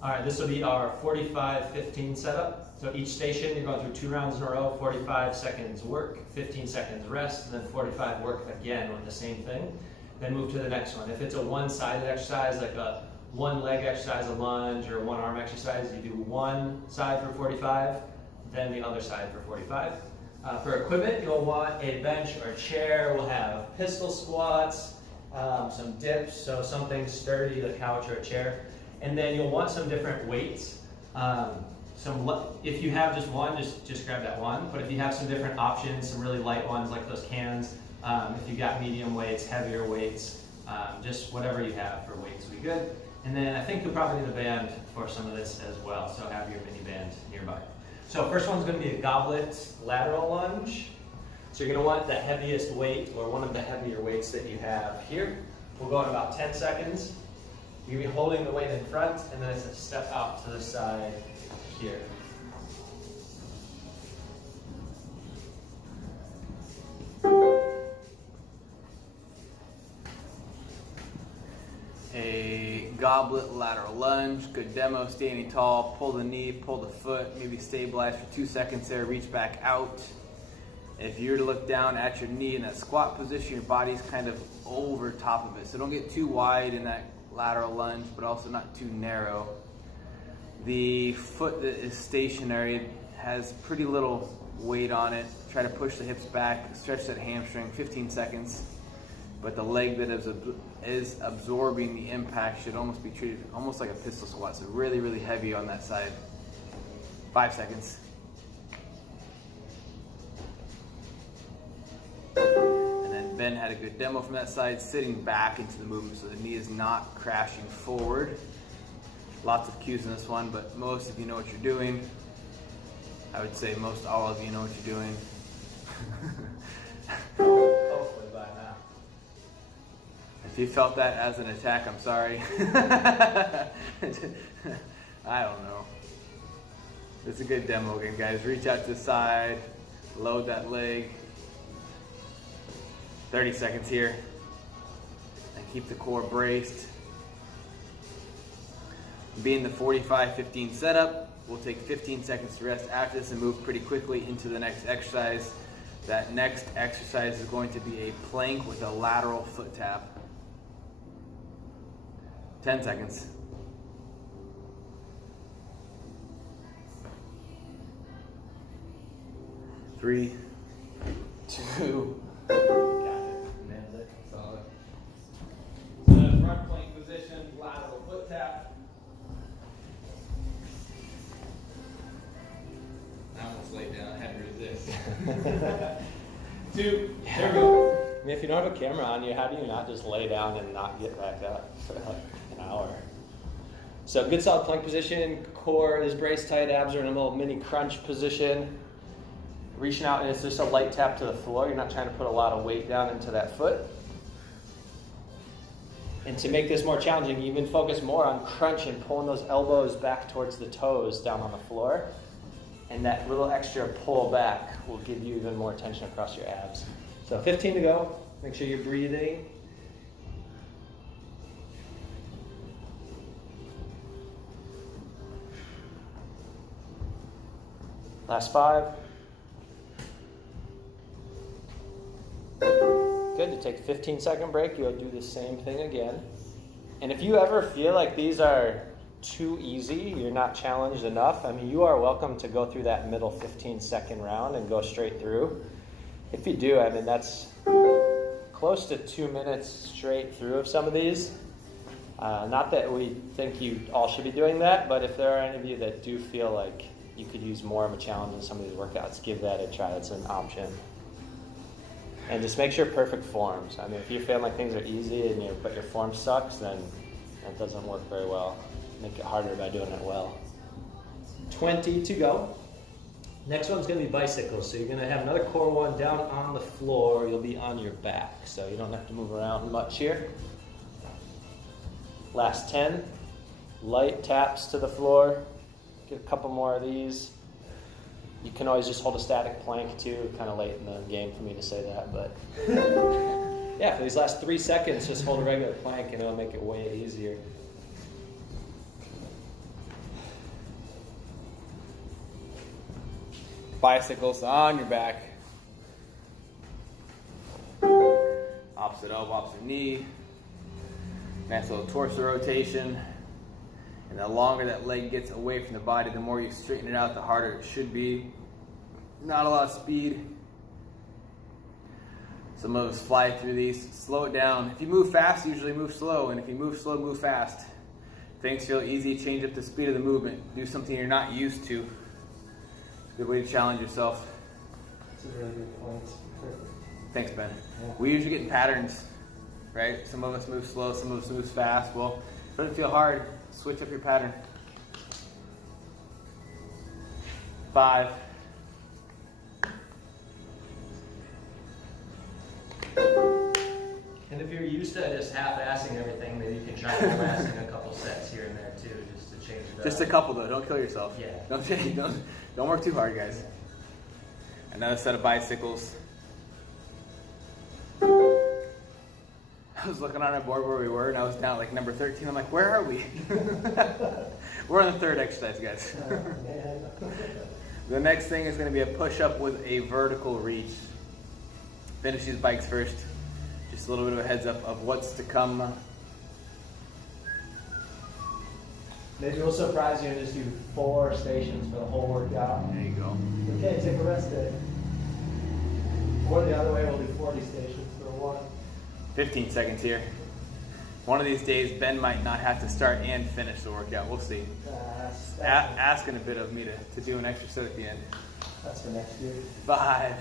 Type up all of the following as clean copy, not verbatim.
All right, this will be our 45-15 setup. So each station, you're going through 2 rounds in a row, 45 seconds work, 15 seconds rest, and then 45 work again with the same thing. Then move to the next one. If it's a one-sided exercise, like a one leg exercise, a lunge, or a one arm exercise, you do one side for 45, then the other side for 45. For equipment, you'll want a bench or a chair. We'll have pistol squats, some dips, so something sturdy, a couch or a chair. And then you'll want some different weights. If you have just one, just grab that one. But if you have some different options, some really light ones like those cans, if you got medium weights, heavier weights, just whatever you have for weights will be good. And then I think you'll probably need a band for some of this as well, so have your mini band nearby. So first one's going to be a goblet lateral lunge. So you're going to want the heaviest weight, or one of the heavier weights that you have here. We'll go in about 10 seconds. You'll be holding the weight in front, and then it's a step out to the side here. A goblet lateral lunge, good demo, standing tall, pull the knee, pull the foot, maybe stabilize for 2 seconds there, reach back out. If you were to look down at your knee in that squat position, your body's kind of over top of it. So don't get too wide in that lateral lunge, but also not too narrow. The foot that is stationary has pretty little weight on it. Try to push the hips back, stretch that hamstring, 15 seconds. But the leg that is absorbing the impact should almost be treated almost like a pistol squat. So really, really heavy on that side. 5 seconds. And then Ben had a good demo from that side, sitting back into the movement so the knee is not crashing forward. Lots of cues in this one, but most of you know what you're doing. I would say most all of you know what you're doing. Hopefully by now. If you felt that as an attack, I'm sorry. I don't know. It's a good demo again, guys. Reach out to the side, load that leg. 30 seconds here. And keep the core braced. Being the 45-15 setup, we'll take 15 seconds to rest after this and move pretty quickly into the next exercise. That next exercise is going to be a plank with a lateral foot tap. 10 seconds. 3, 2, got it. Nailed it. Solid. So front plank position, lateral foot tap. I almost laid down, I had to resist. 2, there we go. I mean, if you don't have a camera on you, how do you not just lay down and not get back up for like an hour? So good solid plank position, core is braced tight, abs are in a little mini crunch position. Reaching out, and it's just a light tap to the floor. You're not trying to put a lot of weight down into that foot. And to make this more challenging, you even focus more on crunching, pulling those elbows back towards the toes down on the floor. And that little extra pull back will give you even more tension across your abs. So 15 to go. Make sure you're breathing. Last 5. Good. To take a 15-second break, you'll do the same thing again. And if you ever feel like these are too easy, you're not challenged enough, I mean, you are welcome to go through that middle 15-second round and go straight through. If you do, I mean, that's close to 2 minutes straight through of some of these. Not that we think you all should be doing that, but if there are any of you that do feel like you could use more of a challenge in some of these workouts, give that a try. It's an option. And just make sure perfect forms. I mean, if you're feeling like things are easy but your form sucks, then that doesn't work very well. Make it harder by doing it well. 20 to go. Next one's going to be bicycles. So you're going to have another core one down on the floor. You'll be on your back, so you don't have to move around much here. Last 10. Light taps to the floor. Get a couple more of these. You can always just hold a static plank too. Kind of late in the game for me to say that, but yeah, for these last 3 seconds, just hold a regular plank and it'll make it way easier. Bicycles on your back. Opposite elbow, opposite knee. Nice little torso rotation. And the longer that leg gets away from the body, the more you straighten it out, the harder it should be. Not a lot of speed. Some of us fly through these. Slow it down. If you move fast, usually move slow. And if you move slow, move fast. Things feel easy, change up the speed of the movement. Do something you're not used to. Good way to challenge yourself. That's a really good point. Thanks, Ben. Yeah. We usually get in patterns, right? Some of us move slow, some of us move fast. Well, if it doesn't feel hard, switch up your pattern. 5. And if you're used to just half-assing everything, maybe you can try half-assing a couple sets here and there too, just to change it up. Just a couple though, don't kill yourself. Yeah. Don't work too hard, guys. Another set of bicycles. I was looking on our board where we were, and I was down at like number 13. I'm like, where are we? We're on the third exercise, guys. Oh, man. The next thing is going to be a push-up with a vertical reach. Finish these bikes first. Just a little bit of a heads up of what's to come. Maybe we'll surprise you and just do 4 stations for the whole workout. There you go. Okay, take a rest day. Or the other way, we'll do 40 stations for 1. 15 seconds here. One of these days, Ben might not have to start and finish the workout. We'll see. Asking a bit of me to do an extra set at the end. That's for next year. 5.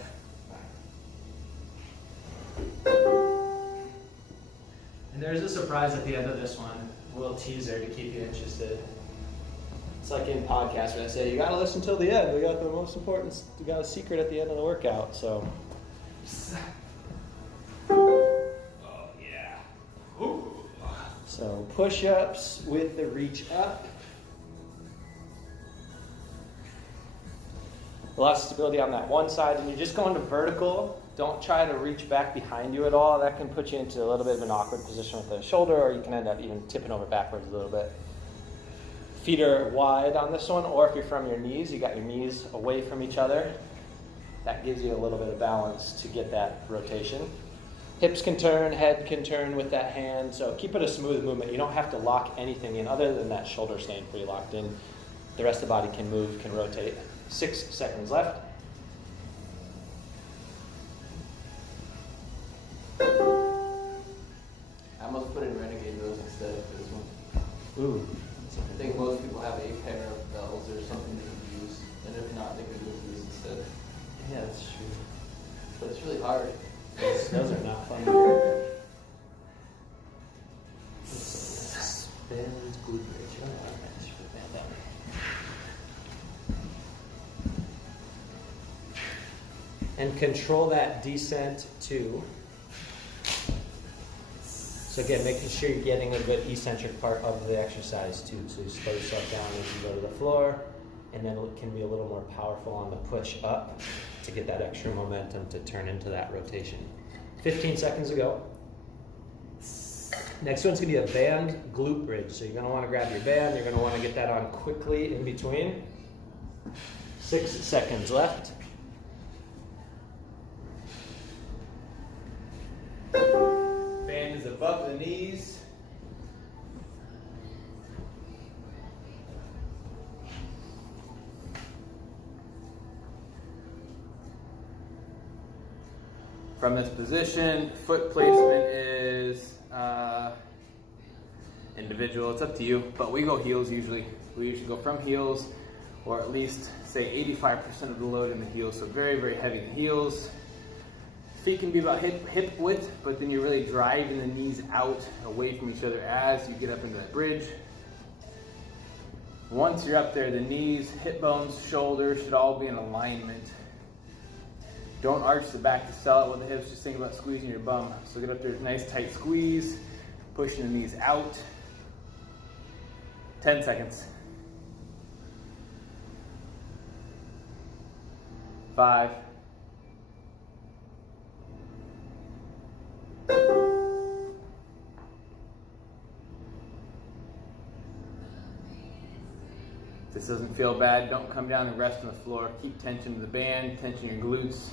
And there's a surprise at the end of this one, a little teaser to keep you interested. It's like in podcasts where they say, you gotta listen till the end. We got the most important, we got a secret at the end of the workout, so. Oh, yeah. Ooh. So push-ups with the reach up. A lot of stability on that one side, and you're just going to vertical. Don't try to reach back behind you at all. That can put you into a little bit of an awkward position with the shoulder, or you can end up even tipping over backwards a little bit. Feet are wide on this one, or if you're from your knees, you got your knees away from each other. That gives you a little bit of balance to get that rotation. Hips can turn, head can turn with that hand, so keep it a smooth movement. You don't have to lock anything in other than that shoulder staying pretty locked in. The rest of the body can move, can rotate. 6 seconds left. I almost put in Renegade those instead of this one. Ooh. I think most people have a pair of bells or something they can use, and if not, they could use these instead. Yeah, that's true. But it's really hard. Those are not fun. Suspend glute bridge. Oh, yeah, let's put that down. And control that descent too. So again, making sure you're getting a good eccentric part of the exercise too. So you slow yourself down as you go to the floor, and then it can be a little more powerful on the push up to get that extra momentum to turn into that rotation. 15 seconds ago. Next one's gonna be a band glute bridge. So you're gonna wanna grab your band, you're gonna wanna get that on quickly in between. 6 seconds left. Band is above the knees. From this position, foot placement is individual. It's up to you, but we go heels usually. We usually go from heels, or at least say 85% of the load in the heels. So very, very heavy in the heels. Feet can be about hip width, but then you're really driving the knees out away from each other as you get up into that bridge. Once you're up there, the knees, hip bones, shoulders should all be in alignment. Don't arch the back to sell it with the hips. Just think about squeezing your bum. So get up there, nice tight squeeze, pushing the knees out. 10 seconds. 5. If this doesn't feel bad, don't come down and rest on the floor. Keep tension to the band, tension your glutes.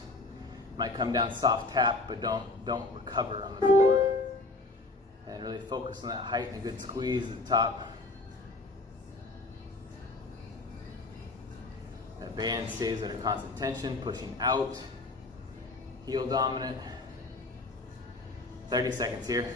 Might come down soft tap, but don't recover on the floor. And really focus on that height and a good squeeze at the top. That band stays at a constant tension, pushing out. Heel dominant. 30 seconds here.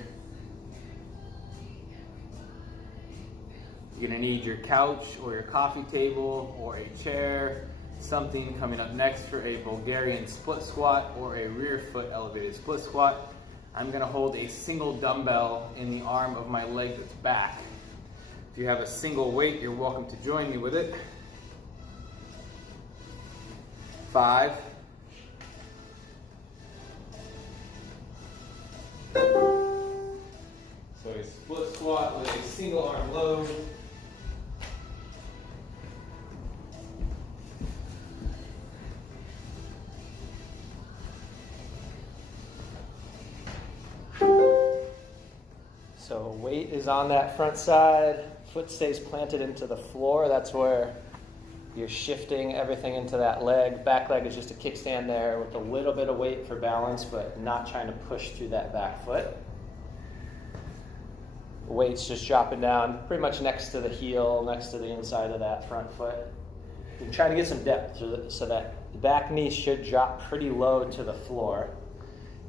You're gonna need your couch or your coffee table or a chair, something coming up next for a Bulgarian split squat or a rear foot elevated split squat. I'm gonna hold a single dumbbell in the arm of my leg that's back. If you have a single weight, you're welcome to join me with it. 5. So a split squat with a single arm load. So weight is on that front side, foot stays planted into the floor. That's where you're shifting everything into that leg. Back leg is just a kickstand there with a little bit of weight for balance, but not trying to push through that back foot. Weight's just dropping down pretty much next to the heel, next to the inside of that front foot. You're trying to get some depth so that the back knee should drop pretty low to the floor.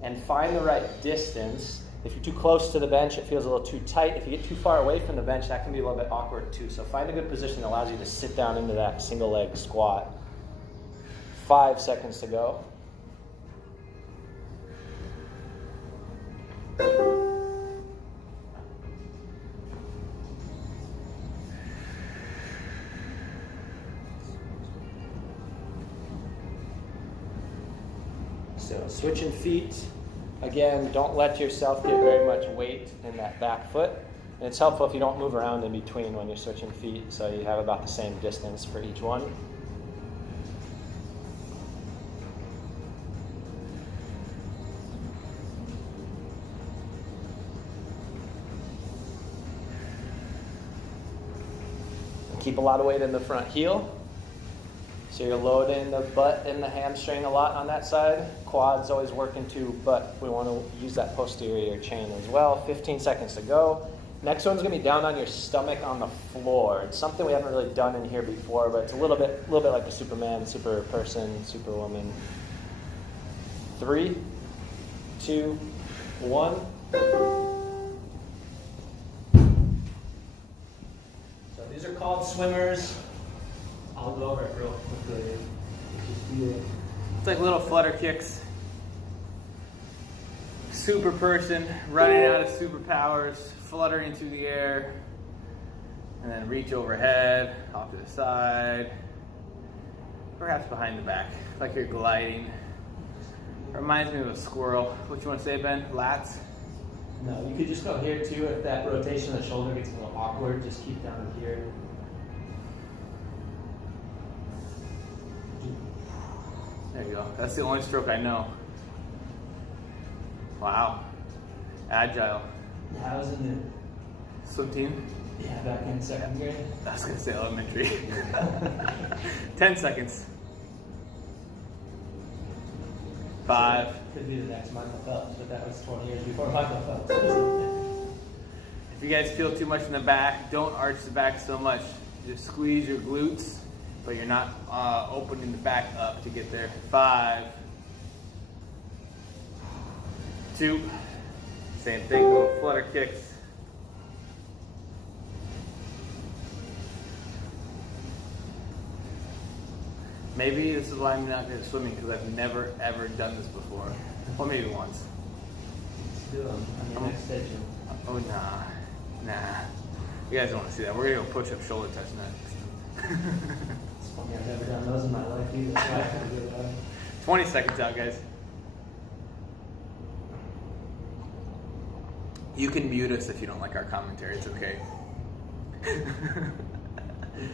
And find the right distance. If you're too close to the bench, it feels a little too tight. If you get too far away from the bench, that can be a little bit awkward too. So find a good position that allows you to sit down into that single leg squat. 5 seconds to go. So switching feet. Again, don't let yourself get very much weight in that back foot. And it's helpful if you don't move around in between when you're switching feet, so you have about the same distance for each one. Keep a lot of weight in the front heel. So you're loading the butt and the hamstring a lot on that side. Quad's always working too, but we want to use that posterior chain as well. 15 seconds to go. Next one's going to be down on your stomach on the floor. It's something we haven't really done in here before, but it's a little bit like the Superman, super person, superwoman. 3, 2, 1. So these are called swimmers. I'll go over it real quickly. It's like little flutter kicks. Super person running out of superpowers, fluttering through the air, and then reach overhead, off to the side, perhaps behind the back, like you're gliding. Reminds me of a squirrel. What you want to say, Ben? Lats? No, you could just go here too. If that rotation of the shoulder gets a little awkward, just keep down here. There you go. That's the only stroke I know. Wow. Agile. I was in the Swim team? Yeah, back in second grade. I was going to say elementary. 10 seconds. 5. Could be the next Michael Phelps, but that was 20 years before Michael Phelps. If you guys feel too much in the back, don't arch the back so much. Just squeeze your glutes, but you're not opening the back up to get there. 5. 2. Same thing, little flutter kicks. Maybe this is why I'm not good at swimming, because I've never ever done this before. Well, maybe once. Let's do them on your next station. Oh, nah. You guys don't want to see that. We're going to go push up shoulder touch next. It's funny, I've never done those in my life either. So I can do that. 20 seconds out, guys. You can mute us if you don't like our commentary. It's okay.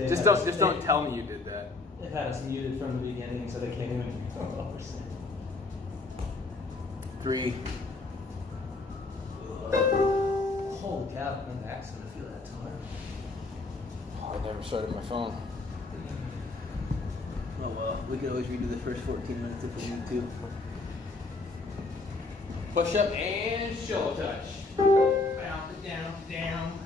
just don't tell me you did that. They've had us muted from the beginning, so they can't even know what we're saying. 3. Holy cow, I'm an accident. I feel that time. Oh, I never started my phone. Oh well, we can always redo the first 14 minutes if we need to. Push up and shoulder touch. Bounce it down, down.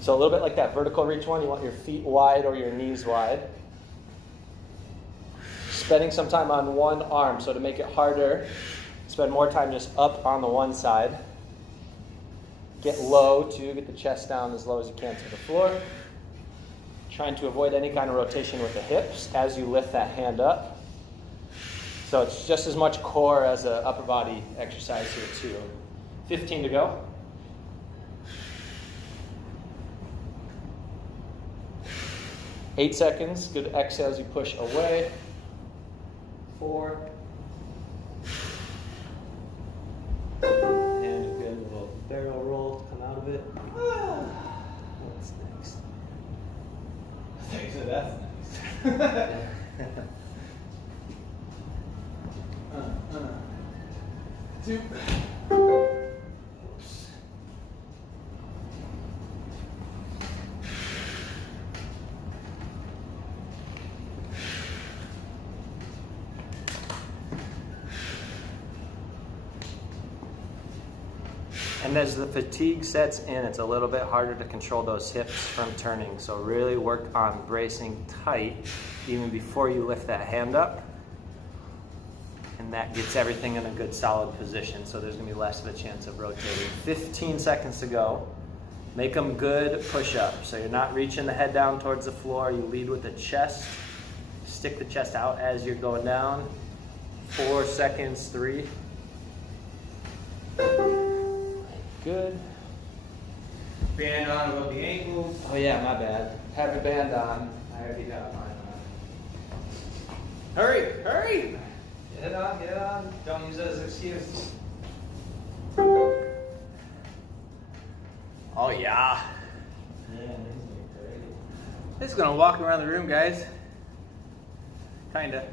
So a little bit like that vertical reach one, you want your feet wide or your knees wide. Spending some time on one arm, so to make it harder, spend more time just up on the one side. Get low too, get the chest down as low as you can to the floor. Trying to avoid any kind of rotation with the hips as you lift that hand up. So it's just as much core as an upper body exercise here too. 15 to go. Eight seconds. Good exhale as you push away. 4. And a good little barrel roll to come out of it. What's next? I think so, that's nice. Two. And as the fatigue sets in, it's a little bit harder to control those hips from turning. So really work on bracing tight even before you lift that hand up. And that gets everything in a good solid position. So there's gonna be less of a chance of rotating. 15 seconds to go. Make them good push-ups. So you're not reaching the head down towards the floor. You lead with the chest. Stick the chest out as you're going down. 4 seconds, 3. Good. Band on above the ankles. Oh yeah, my bad. Have a band on. I already got mine on. Hurry, hurry! Get it on, get it on. Don't use it as an excuse. Oh yeah. Yeah, this is great. This is gonna walk around the room, guys. Kinda.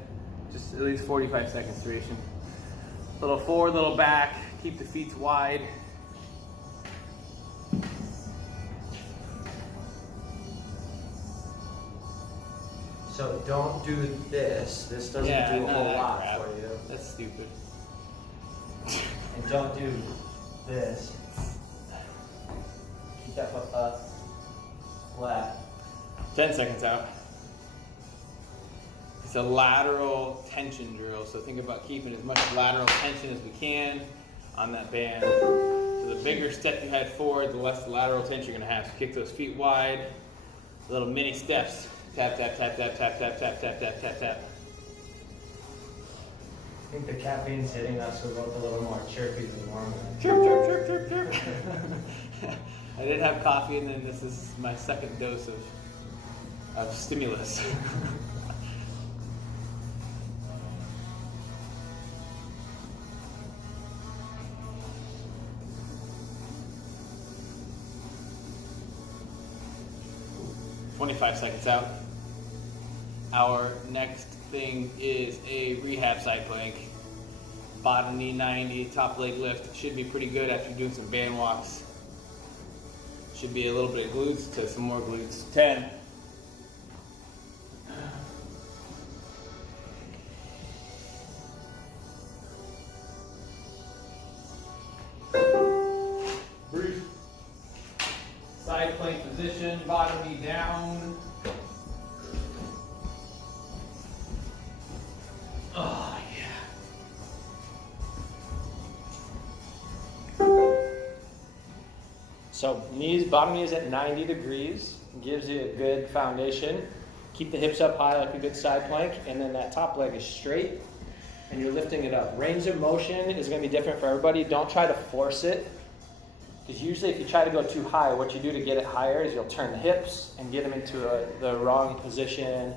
Just at least 45 seconds duration. Little forward, little back. Keep the feet wide. So don't do this. This doesn't do a none of whole that lot crap. for you. That's stupid. And don't do this. Keep that foot up, flat. 10 seconds out. It's a lateral tension drill, so think about keeping as much lateral tension as we can on that band. So the bigger step you head forward, the less lateral tension you're gonna have. So kick those feet wide, little mini steps. Tap, tap, tap, tap, tap, tap, tap, tap, tap, tap, tap. I think the caffeine's hitting us. We're both a little more chirpy than normal. Chirp, chirp, chirp, chirp, chirp. I did have coffee, and then this is my second dose of stimulus. "25 seconds out. Our next thing is a rehab side plank. Bottom knee 90, top leg lift. Should be pretty good after doing some band walks. Should be a little bit of glutes to some more glutes. 10. Breathe. Side plank position, bottom knee down. Oh, yeah. So knees, bottom knee is at 90 degrees. Gives you a good foundation. Keep the hips up high like a good side plank, and then that top leg is straight, and you're lifting it up. Range of motion is going to be different for everybody. Don't try to force it, because usually if you try to go too high, what you do to get it higher is you'll turn the hips and get them into the wrong position,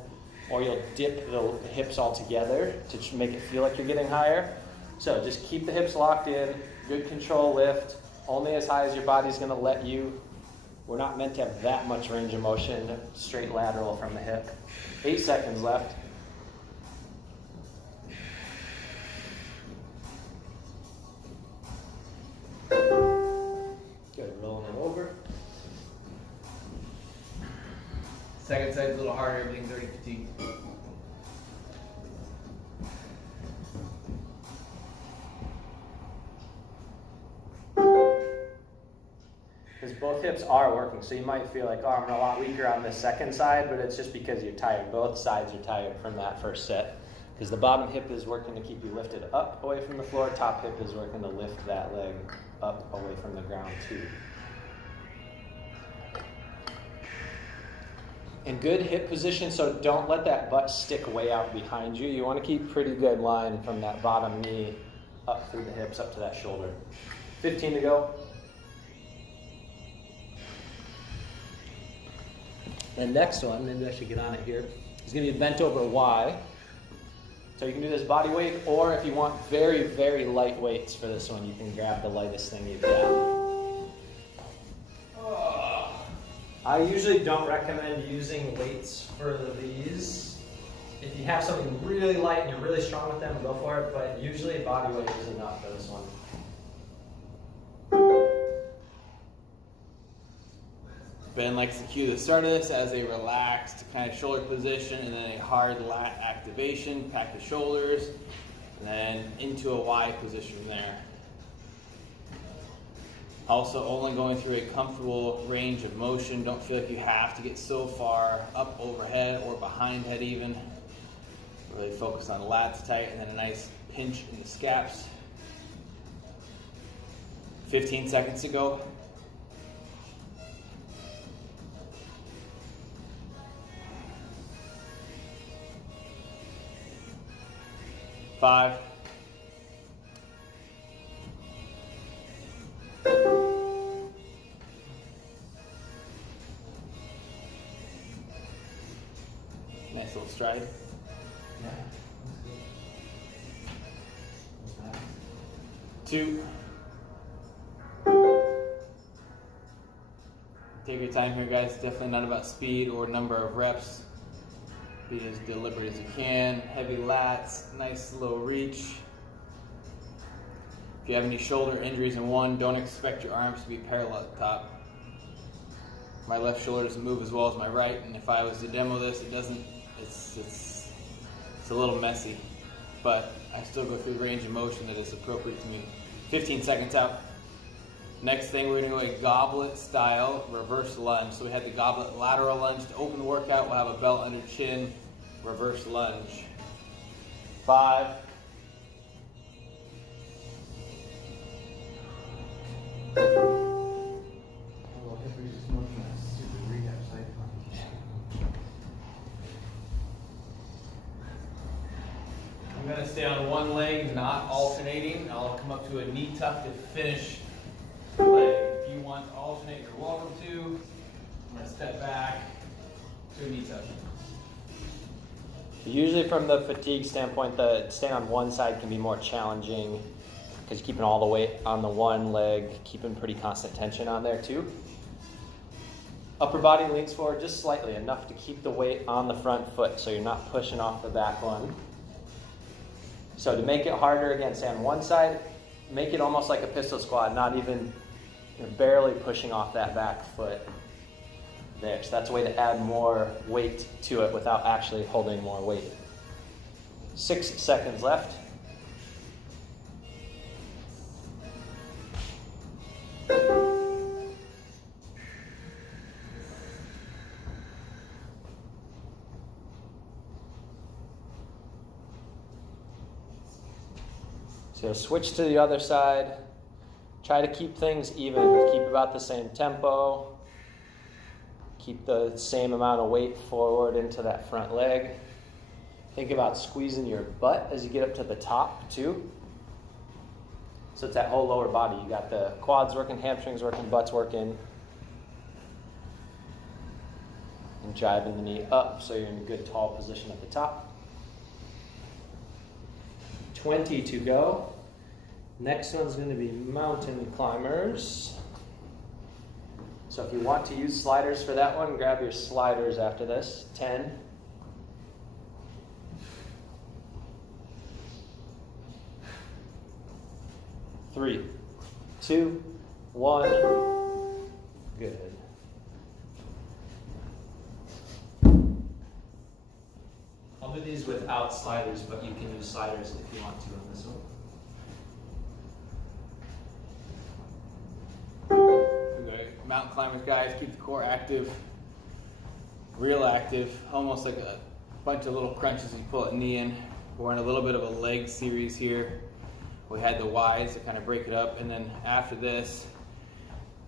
or you'll dip the hips all together to make it feel like you're getting higher. So just keep the hips locked in, good control lift, only as high as your body's going to let you. We're not meant to have that much range of motion, straight lateral from the hip. 8 seconds left. Good, rolling it over. Second side's a little harder, everything's already fatigued. Because both hips are working, so you might feel like, oh, I'm a lot weaker on the second side, but it's just because you're tired. Both sides are tired from that first set. Because the bottom hip is working to keep you lifted up away from the floor, top hip is working to lift that leg up away from the ground too. In good hip position, so don't let that butt stick way out behind you. You want to keep pretty good line from that bottom knee up through the hips, up to that shoulder. 15 to go. And next one, maybe I should get on it here, is going to be bent over Y. So you can do this body weight, or if you want very, very light weights for this one, you can grab the lightest thing you've got. I usually don't recommend using weights for these. If you have something really light and you're really strong with them, go for it, but usually body weight is enough for this one. Ben likes to cue the start of this as a relaxed kind of shoulder position and then a hard lat activation, pack the shoulders, and then into a Y position from there. Also only going through a comfortable range of motion. Don't feel like you have to get so far up overhead or behind head even. Really focus on lats tight and then a nice pinch in the scaps. 15 seconds to go. 5. 'Nice little stride. Yeah. 2. Take your time here, guys. Definitely not about speed or number of reps. Be as deliberate as you can. Heavy lats, nice low reach. If you have any shoulder injuries in one, don't expect your arms to be parallel at the top. My left shoulder doesn't move as well as my right, and if I was to demo this, it doesn't. It's a little messy, but I still go through the range of motion that is appropriate to me. 15 seconds out. Next thing, we're going to go a goblet style reverse lunge. So we had the goblet lateral lunge to open the workout. We'll have a belt under chin reverse lunge. 5. 'm going to stay on one leg, not alternating. I'll come up to a knee tuck to finish the leg. If you want to alternate, you're welcome to. I'm going to step back to a knee tuck. Usually from the fatigue standpoint, the staying on one side can be more challenging because you're keeping all the weight on the one leg, keeping pretty constant tension on there too. Upper body leans forward just slightly, enough to keep the weight on the front foot so you're not pushing off the back one. So to make it harder, again, stay on one side, make it almost like a pistol squat, not even, you're barely pushing off that back foot there. So that's a way to add more weight to it without actually holding more weight. 6 seconds left. So switch to the other side. Try to keep things even. Keep about the same tempo. Keep the same amount of weight forward into that front leg. Think about squeezing your butt as you get up to the top too. So it's that whole lower body. You got the quads working, hamstrings working, butts working. And driving the knee up so you're in a good tall position at the top. 20 to go. Next one's going to be mountain climbers. So if you want to use sliders for that one, grab your sliders after this. 10. 3, 2, 1. Good. without sliders, but you can use sliders if you want to on this one. Okay. Mountain climbers, guys, keep the core active, real active, almost like a bunch of little crunches as you pull that knee in. We're in a little bit of a leg series here. We had the Ys to kind of break it up, and then after this,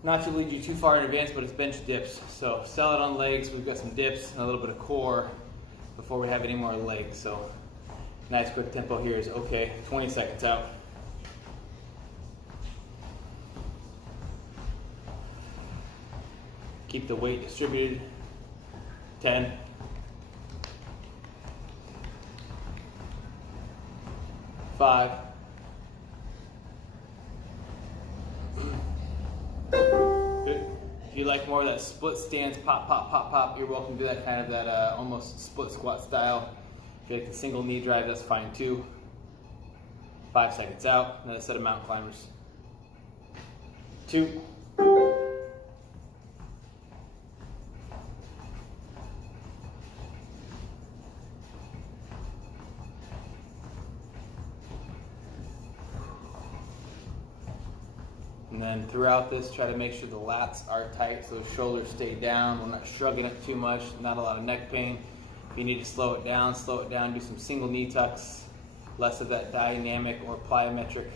not to lead you too far in advance, but it's bench dips. So sell it on legs. We've got some dips and a little bit of core before we have any more legs. So nice quick tempo here is okay. 20 seconds out. Keep the weight distributed. 10. 5. Good. If you like more of that split stance, pop, pop, pop, pop, you're welcome to do that kind of that almost split squat style. If you like the single knee drive, that's fine too. 5 seconds out. Another set of mountain climbers. 2. And then throughout this, try to make sure the lats are tight so the shoulders stay down. We're not shrugging it too much, not a lot of neck pain. If you need to slow it down, do some single knee tucks, less of that dynamic or plyometric.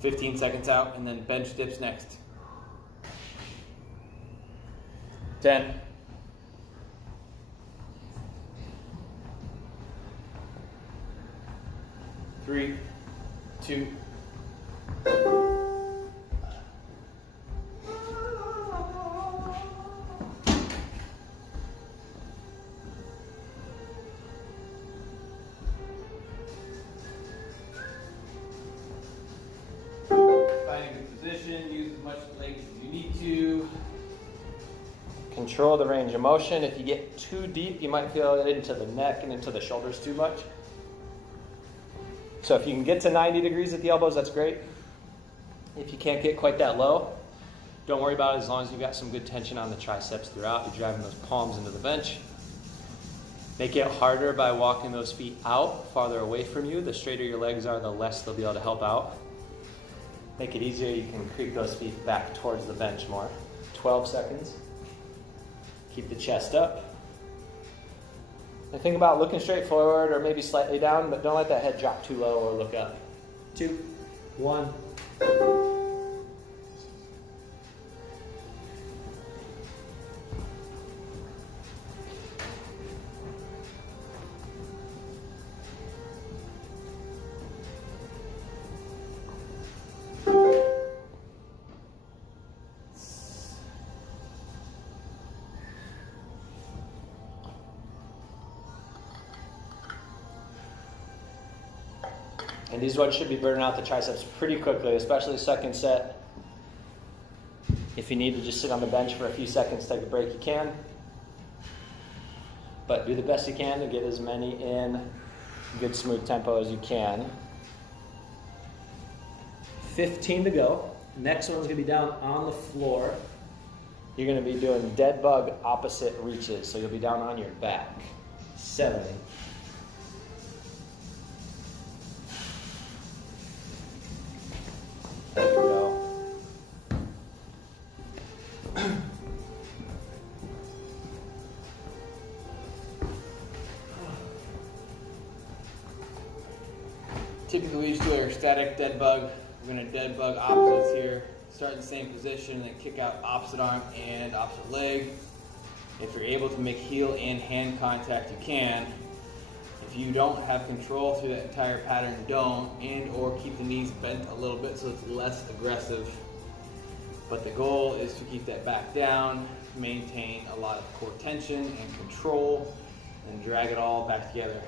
15 seconds out, and then bench dips next. 10. 3, 2. Find a good position, use as much legs as you need to. Control the range of motion. If you get too deep, you might feel it into the neck and into the shoulders too much. So if you can get to 90 degrees at the elbows, that's great. If you can't get quite that low, don't worry about it as long as you've got some good tension on the triceps throughout. You're driving those palms into the bench. Make it harder by walking those feet out, farther away from you. The straighter your legs are, the less they'll be able to help out. Make it easier, you can creep those feet back towards the bench more. 12 seconds. Keep the chest up. And think about looking straight forward or maybe slightly down, but don't let that head drop too low or look up. 2, 1. And these ones should be burning out the triceps pretty quickly, especially the second set. If you need to just sit on the bench for a few seconds, take a break, you can. But do the best you can to get as many in good smooth tempo as you can. 15 to go. Next one's gonna be down on the floor. You're gonna be doing dead bug opposite reaches. So you'll be down on your back. 7. 8. Typically we just do our static dead bug. We're going to dead bug opposites here. Start in the same position and then kick out opposite arm and opposite leg. If you're able to make heel and hand contact, you can. If you don't have control through that entire pattern, don't, and or keep the knees bent a little bit so it's less aggressive. But the goal is to keep that back down, maintain a lot of core tension and control, and drag it all back together.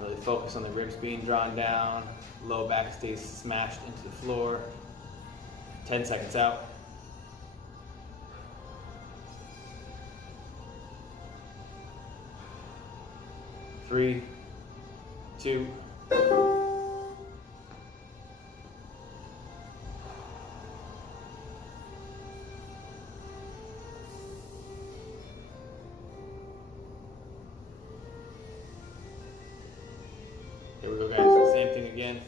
Really focus on the ribs being drawn down, low back stays smashed into the floor. 10 seconds out. 3, 2. again.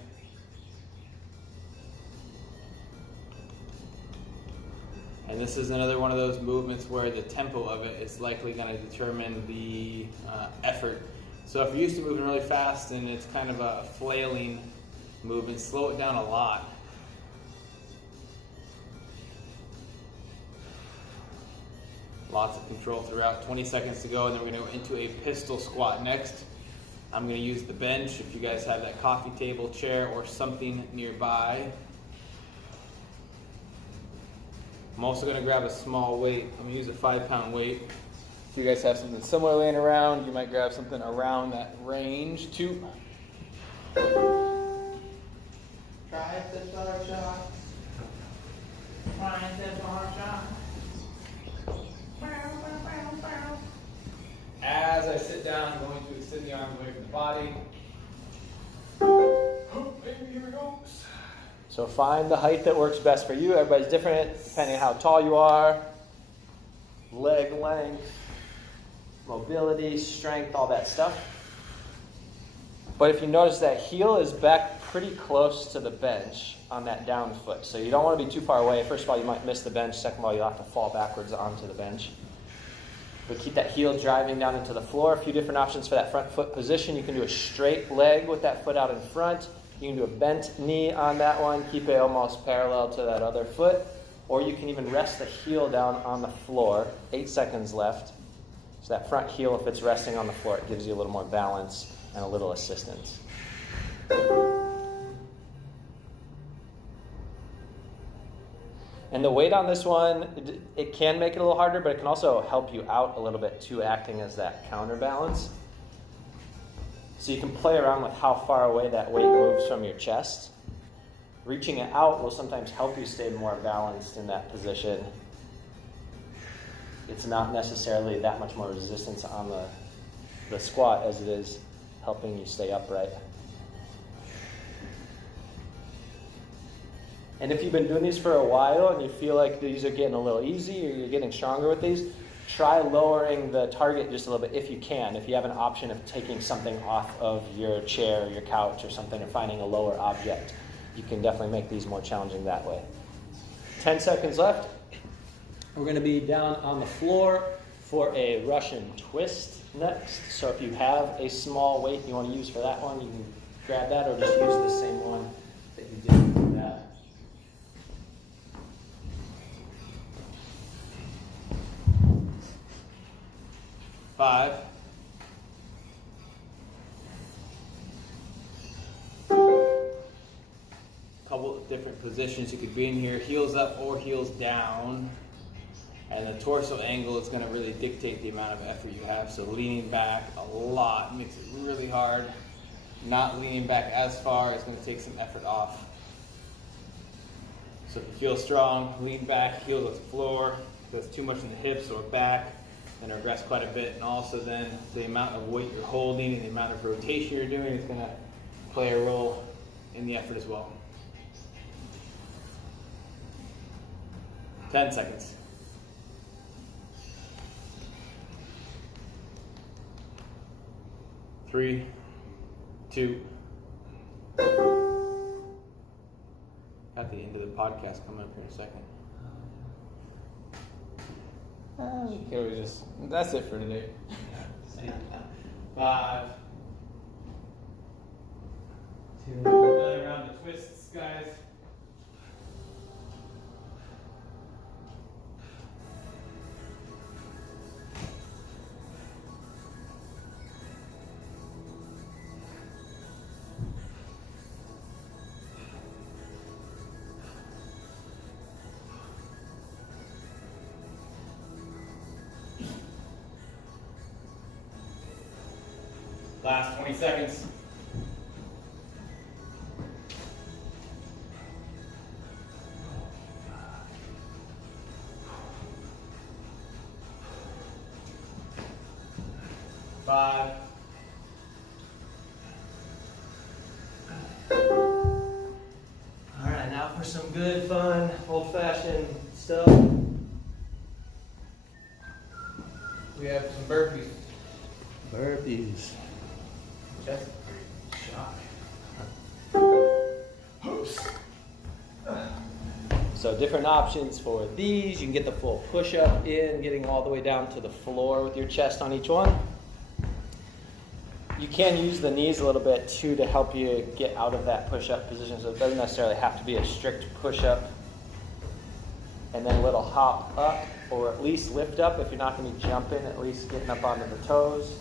And this is another one of those movements where the tempo of it is likely going to determine the effort. So if you're used to moving really fast and it's kind of a flailing movement, slow it down a lot. Lots of control throughout. 20 seconds to go, and then we're going to go into a pistol squat next. I'm going to use the bench if you guys have that coffee table, chair, or something nearby. I'm also going to grab a small weight. I'm going to use a 5-pound weight. If you guys have something similar laying around, you might grab something around that range too. Tricep bar shot. Tricep bar shot. As I sit down, I'm going to extend the arms away from the body. Oh, baby, here we go. So find the height that works best for you. Everybody's different depending on how tall you are, leg length, mobility, strength, all that stuff. But if you notice that heel is back pretty close to the bench on that down foot. So you don't want to be too far away. First of all, you might miss the bench. Second of all, you'll have to fall backwards onto the bench. But keep that heel driving down into the floor. A few different options for that front foot position. You can do a straight leg with that foot out in front. You can do a bent knee on that one. Keep it almost parallel to that other foot. Or you can even rest the heel down on the floor. 8 seconds left. So that front heel, if it's resting on the floor, it gives you a little more balance and a little assistance. And the weight on this one, it can make it a little harder, but it can also help you out a little bit too, acting as that counterbalance. So you can play around with how far away that weight moves from your chest. Reaching it out will sometimes help you stay more balanced in that position. It's not necessarily that much more resistance on the squat as it is helping you stay upright. And if you've been doing these for a while and you feel like these are getting a little easy or you're getting stronger with these, try lowering the target just a little bit if you can. If you have an option of taking something off of your chair or your couch or something, or finding a lower object, you can definitely make these more challenging that way. 10 seconds left. We're going to be down on the floor for a Russian twist next. So if you have a small weight you want to use for that one, you can grab that or just use the same one that you did for that. Five. Couple of different positions you could be in here, heels up or heels down. And the torso angle is going to really dictate the amount of effort you have. So leaning back a lot makes it really hard. Not leaning back as far is going to take some effort off. So if you feel strong, lean back, heels at the floor. If there's too much in the hips or back, then regress quite a bit. And also then the amount of weight you're holding and the amount of rotation you're doing is going to play a role in the effort as well. 10 seconds. 3, 2. Got the end of the podcast coming up here in a second. That's it for today. 5, 2. Another round of twists, guys. Last 20 seconds. Five. All right, now for some good, fun, old-fashioned stuff. We have some burpees. Burpees. Chest shot. So different options for these. You can get the full push-up in, getting all the way down to the floor with your chest on each one. You can use the knees a little bit too to help you get out of that push-up position. So it doesn't necessarily have to be a strict push-up and then a little hop up, or at least lift up if you're not going to be jumping, at least getting up onto the toes.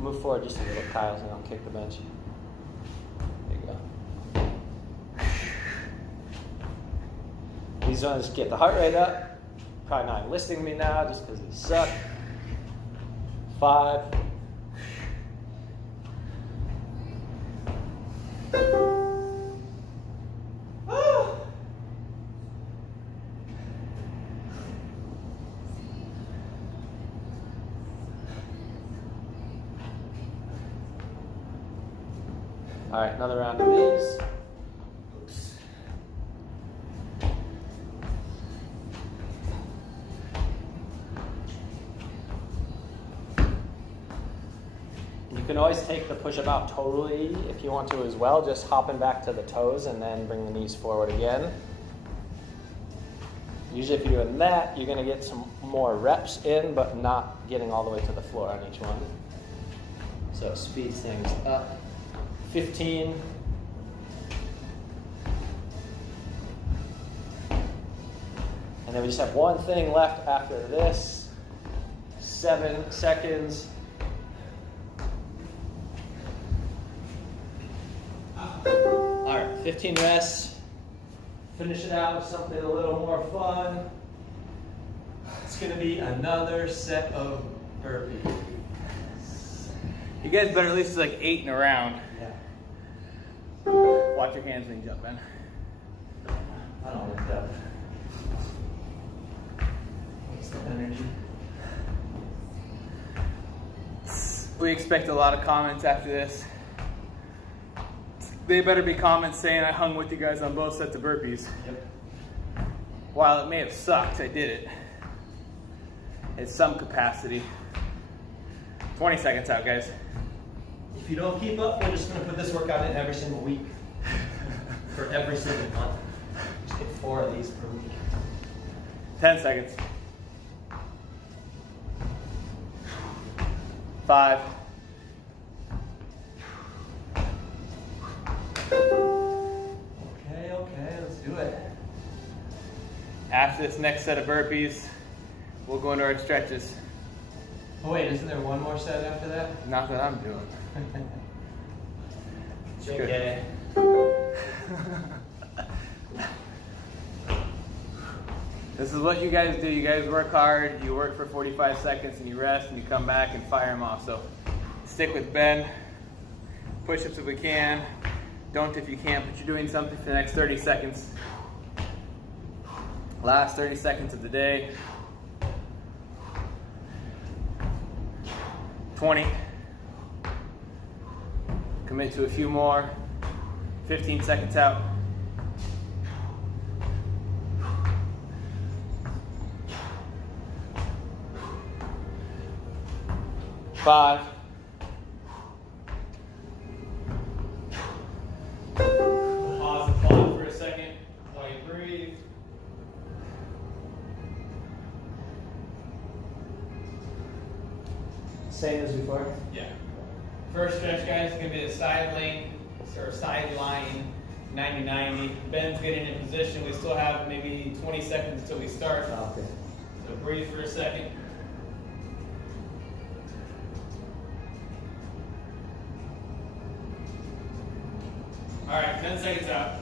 Move forward just a little, Kyle, and I'll kick the bench. There you go. These ones get the heart rate up. Probably not listening to me now just because they suck. 5. All right, another round of these. Oops. You can always take the push-up out totally if you want to as well, just hopping back to the toes and then bring the knees forward again. Usually if you're doing that, you're going to get some more reps in, but not getting all the way to the floor on each one. So it speeds things up. 15. And then we just have one thing left after this. 7 seconds. All right, 15 rests. Finish it out with something a little more fun. It's gonna be another set of burpees. You guys better at least do like 8 in a round. Yeah. Watch your hands when you jump, man. I don't like that. Waste of energy. We expect a lot of comments after this. They better be comments saying I hung with you guys on both sets of burpees. Yep. While it may have sucked, I did it. In some capacity. 20 seconds out, guys. If you don't keep up, we're just going to put this workout in every single week. For every single month. Just get 4 of these per week. 10 seconds. 5. Okay, let's do it. After this next set of burpees, we'll go into our stretches. Oh wait, isn't there one more set after that? Not that I'm doing. JK. This is what you guys do. You guys work hard, you work for 45 seconds, and you rest, and you come back and fire them off. So stick with Ben. Push-ups if we can. Don't if you can't, but you're doing something for the next 30 seconds. Last 30 seconds of the day. 20. Commit to a few more. 15 seconds out. 5. Pause the clock for a second while you breathe. Same as before? Yeah. First stretch, guys, is going to be the sideline 90-90. Ben's getting in position. We still have maybe 20 seconds until we start. Okay. So breathe for a second. All right, 10 seconds out.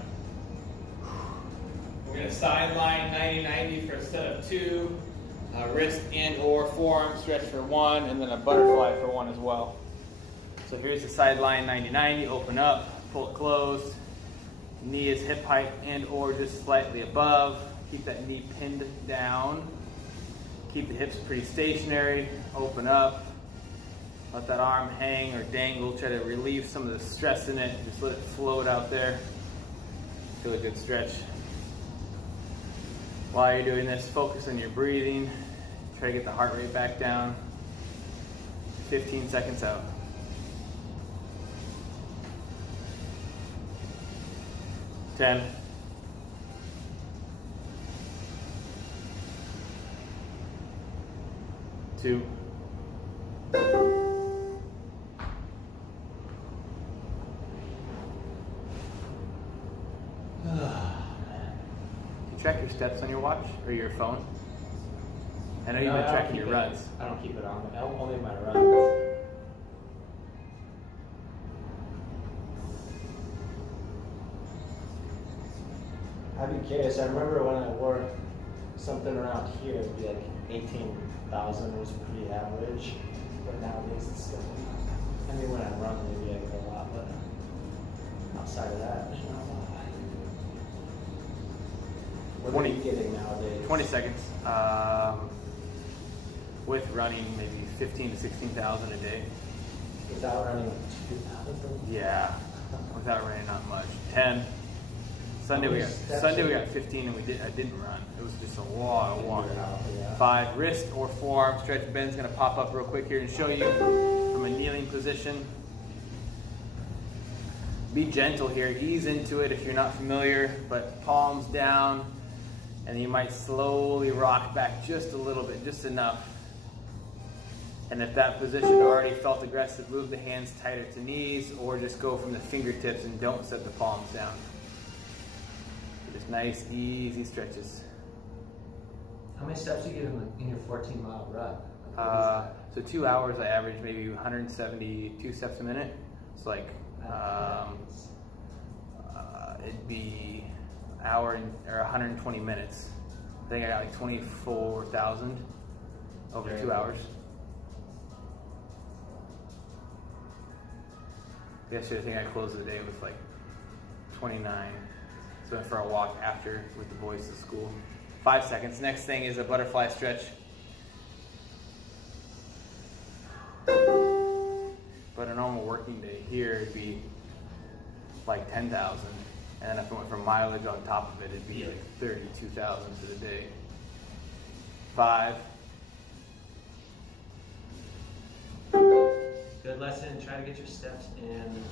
We're going to sideline 90-90 for a set of 2. Wrist and or forearm stretch for 1, and then a butterfly for 1 as well. So here's the sideline 90-90. Open up, pull it closed. Knee is hip height and or just slightly above. Keep that knee pinned down. Keep the hips pretty stationary. Open up. Let that arm hang or dangle. Try to relieve some of the stress in it. Just let it float out there. Feel a good stretch. While you're doing this, focus on your breathing. Try to get the heart rate back down. 15 seconds out. 10. 2. You track your steps on your watch or your phone? I know you've been tracking your runs. I don't keep it on. Only my runs. I'd be curious. I remember when I wore something around here, it'd be like 18,000 was pretty average. But nowadays it's still, I mean, when I run, maybe I go a lot, but outside of that, there's not a lot. What are you getting nowadays? 20 seconds. With running, maybe 15 to 16,000 a day. Without running, 2,000? Yeah, without running, not much. 10. Sunday we got 15 and I didn't run. It was just a lot of walking. 5. Wrist or forearm stretch. Ben's gonna pop up real quick here and show you from a kneeling position. Be gentle here, ease into it if you're not familiar, but palms down, and you might slowly rock back just a little bit, just enough. And if that position already felt aggressive, move the hands tighter to knees, or just go from the fingertips and don't set the palms down. Just nice, easy stretches. How many steps do you get in your 14-mile run? So 2 hours, I average maybe 172 steps a minute. It's like it'd be hour or 120 minutes. I think I got like 24,000 over 2 hours. Yesterday, I think I closed the day with like 29. So went for a walk after with the boys to school. 5 seconds. Next thing is a butterfly stretch. But a normal working day here would be like 10,000. And then if I went for mileage on top of it, it'd be like 32,000 for the day. 5. Good lesson. Try to get your steps in.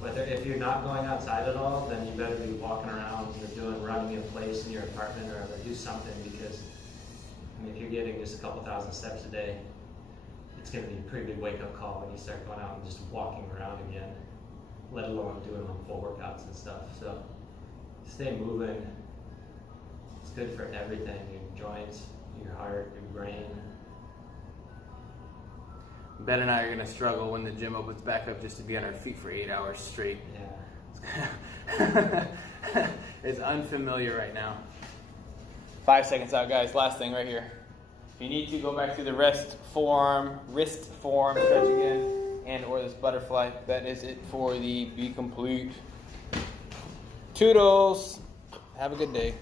Whether if you're not going outside at all, then you better be walking around or running in place in your apartment or do something, because I mean, if you're getting just a couple thousand steps a day, it's going to be a pretty big wake-up call when you start going out and just walking around again, let alone doing full workouts and stuff. So stay moving. It's good for everything, your joints, your heart, your brain. Ben and I are going to struggle when the gym opens back up just to be on our feet for 8 hours straight. Yeah. It's unfamiliar right now. 5 seconds out, guys. Last thing right here. If you need to, go back to the wrist forearm stretch again, and or this butterfly. That is it for the bComplete. Toodles. Have a good day.